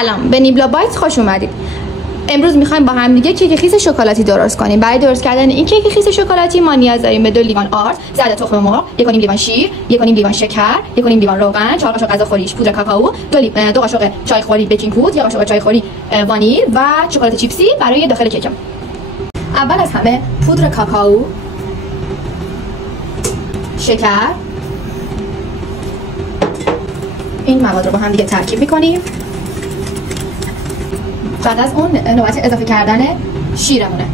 سلام، به نیبلا بایتس خوش اومدید. امروز میخوایم با هم دیگه کیک خیس شکلاتی درست کنیم. برای درست کردن این کیک خیس شکلاتی ما نیاز داریم به 2 لیوان آرد، زرد تخم مرغ، 1.5 لیوان شیر، 1.5 لیوان شکر، 1.5 لیوان روغن، 4 قاشق غذاخوری پودر کاکائو، 2 قاشق چایخوری بیکینگ پودر، 1 قاشق چایخوری وانیل و شکلات چیپسی برای داخل کیکم. اول از همه پودر کاکائو، شکر، این مواد رو با هم دیگه ترکیب میکنیم. بعد از اون نوبت اضافه کردن شیرمونه.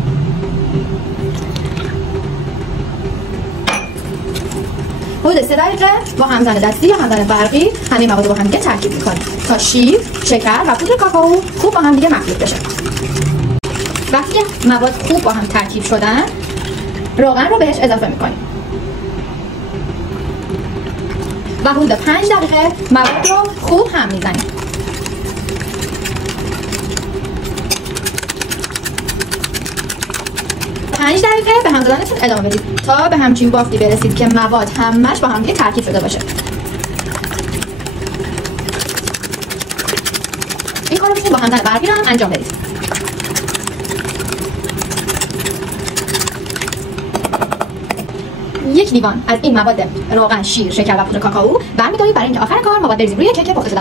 حدود 3 دقیقه با همزن دستی یا همزن برقی همه مواد رو با هم دیگه ترکیب میکنیم تا شیر، شکر و پودر کاکائو خوب با هم دیگه مخلوط بشه. وقتی که مواد خوب با هم ترکیب شدن، روغن رو بهش اضافه میکنیم و حدود 5 دقیقه مواد رو خوب هم میزنیم. پنج دقیقه به هم زدنتون ادامه بدید تا به همچین بافتی برسید که مواد همش با هم دیگه ترکیب شده باشه. این کارو میتونید با همزن برقی هم انجام بدید. یک لیوان از این مواد روغن، شیر، شکر و پودر کاکائو برمی‌دارید برای اینکه آخر کار مواد بریزید روی کیک پخته شده.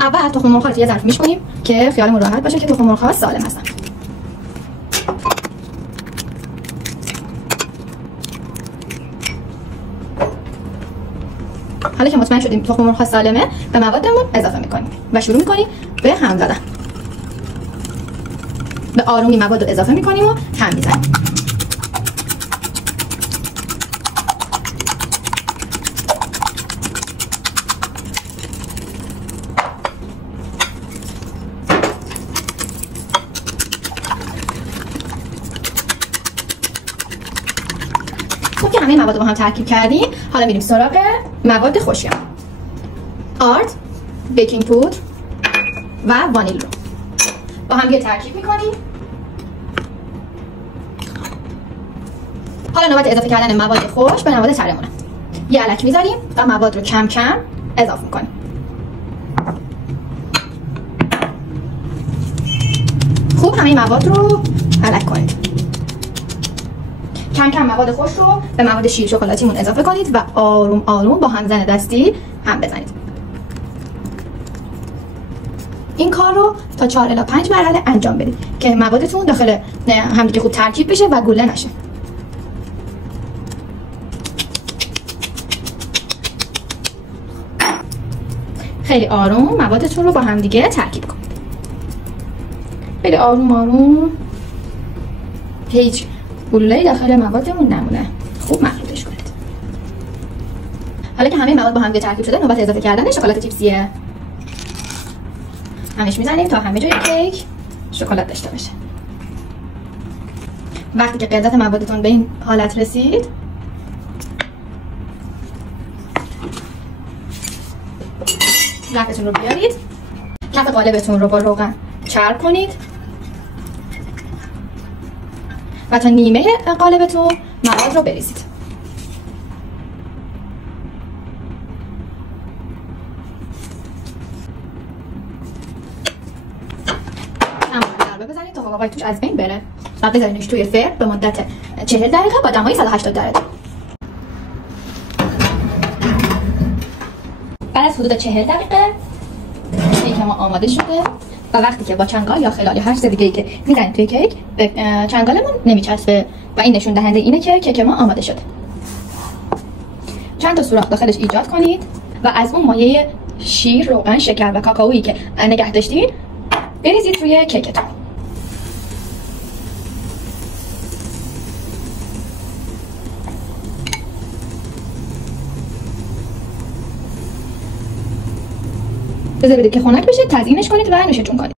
اول تخم مرغ‌ها رو یه ظرف میشکنیم که خیالمون راحت باشه که تخم مرغ‌ها سالم هستن. حالا که مطمئن شدیم تخم مرغ‌ها سالمه، به موادمون اضافه میکنیم و شروع میکنیم به هم زدن. به آرومی مواد رو اضافه میکنیم و هم میزنیم. خب که همه مواد رو با هم ترکیب کردیم، حالا میریم سراغ مواد خشکم. آرد، بیکینگ پودر و وانیل رو با هم ترکیب میکنیم. حالا نوبت اضافه کردن مواد خشک به مواد ترمونه. یه الک میذاریم و مواد رو کم کم اضافه میکنیم. خوب همه مواد رو الک کنید. کم کم مواد خشک رو به مواد شیر شکلاتیمون اضافه کنید و آروم آروم با همزن دستی هم بزنید. این کار رو تا 4 الی 5 مرحله انجام بدید که موادتون داخل همدیگه خوب ترکیب بشه و گوله نشه. خیلی آروم موادتون رو با همدیگه ترکیب کنید. خیلی آروم آروم، هیچ گلوله‌ای داخل موادمون نمونه. خوب مخلوطش کنید. حالا که همه مواد با هم دیگه ترکیب شده، نوبت اضافه کردن شکلات چیپسیه. همش میزنیم تا همه جای کیک شکلات داشته باشه. وقتی که غلظت موادتون به این حالت رسید، ظرفتون رو بیارید، کف قالبتون رو با روغن چرب کنید و تا نیمه قالبتون مواد رو بریزید. ضربه بزنید تا حقوقای توش از بین بره و بذارینش توی فرن به مدت 40 دقیقه با دمای 180 درجه. بعد از حدود 40 دقیقه کیک ما آماده شده و وقتی که با چنگال یا خلال هر چیز دیگه‌ای که میزنید توی کیک به چنگالمون نمیچسبه و این نشون دهنده اینه که کیک ما آماده شده. چند تا سوراخ داخلش ایجاد کنید و از اون مایه شیر، روغن، شکر و کاکائویی که نگه داشتید بریزید روی کیکتون. بذارید که خنک بشه، تزیینش کنید و نوشتون کنید.